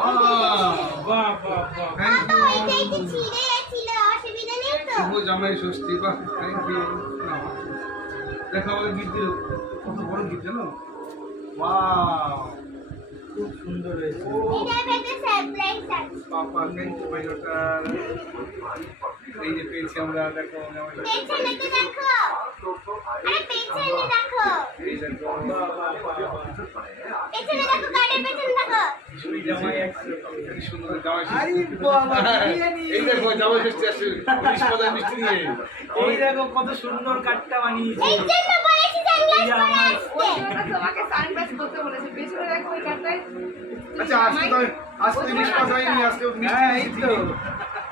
বাহ বাহ বাহ থ্যাংক ইউ জামাই ষষ্ঠী বাহ থ্যাংক ইউ দেখো আমাকে গিফট দিল কত বড় গিফট জানো ওয়াও খুব সুন্দর হয়েছে papa thank you my daughter এই যে পেয়েছি আমরা দেখো এই দেখো জামাই কি সুন্দর জামাই আরে ষষ্ঠী বাবা বিরিয়ানি এই দেখো জামাই ষষ্ঠী আসছে 19 পদার মিষ্টি নিয়ে এই দেখো কত সুন্দর কাটটা বানিয়েছে তোমাকে সানগ্লাস করতে বলেছে পেছনে দেখো ওই কাটটায় আচ্ছা আজকে তো আজকে 19 পদ হয়নি আজকে মিষ্টি হ্যাঁ এই তো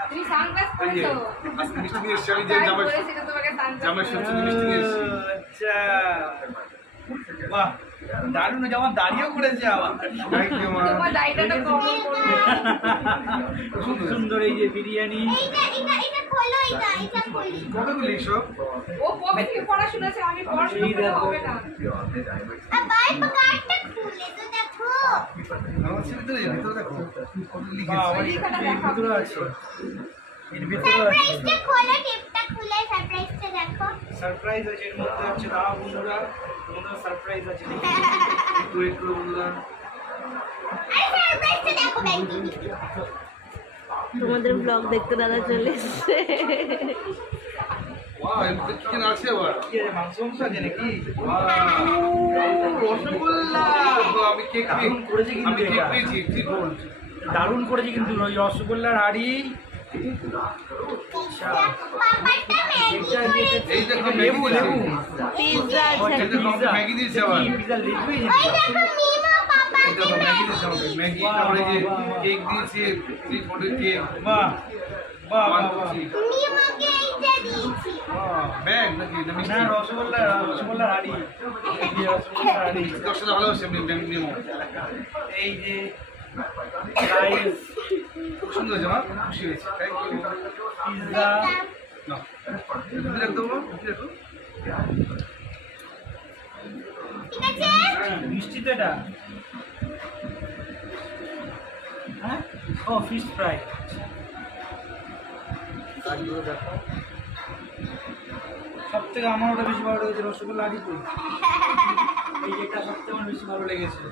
তুমি সানগ্লাস এই যে করেছো আজকে মিষ্টি নিয়ে এসেছি আমি যে তাই জামাই বলেছে যে তোমাকে জামাই সানগ্লাস ষষ্ঠী মিষ্টি নিয়ে এসেছি আচ্ছা বাহ দারুণ জামা দাঁড়িয়েও করেছে আবার থ্যাংক ইউ মা তোমার ডাইটা তো কভার করবে খুব সুন্দর এই যে বিরিয়ানি কবে গুলি সব ও কবে থেকে পড়াশোনা আছে আমি পড়াশোনা এই করে দেখো। হবে না আমার ছেলে তো ভিতরে দেখো কত লিখেছে বাহ, আবার এর ভিতরে আছে এর ভিতরে আছে সারপ্রাইজ আছে এর মধ্যে হচ্ছে দাঁড়া বন্ধুরা তোমাদের সারপ্রাইজ আছে একটু একটু বন্ধুরা তোমাদের ব্লগ দেখতে দাদা চলে এসছে ওয়াও এর মধ্যে কি যেন আছে আবার কি আছে মাংস মাংস আছে নাকি রসগোল্লা আমি কেক দারুণ করেছে কিন্তু আমি কেক এটা। পেয়েছি ঠিক বল দারুণ করেছে কিন্তু ওই রসগোল্লার হাড়ি এই দেখো লেবু লেবু পিৎজা এই আছে দেখো আমাকে ম্যাগি দিয়েছে আবার পিৎজা লেবু এই দেখো ম্যাগি দিয়েছে আমাকে ম্যাগি তারপরে যে কেক দিয়েছে 3 পটের কেক বাহ বাহ বাহ বাহ। ব্যাগ নাকি না না মিষ্টি রসগোল্লার হাড়ি এই যে রসগোল্লার হাড়ি দর্শকরা ভালোবাসে আমি নেমো এই যে রাইস খুব সুন্দর হয়েছে আমার খুশি হয়েছে থ্যাংক ইউ পিৎজা না তুমি রাখতে বলো দেখো মিষ্টি তো এটা হ্যাঁ ও ফিশ ফ্রাই সব থেকে আমার ওটা বেশি ভালো লেগেছে রসগোল্লা হাড়ি তো এই যেটা সব থেকে আমার বেশি ভালো লেগেছে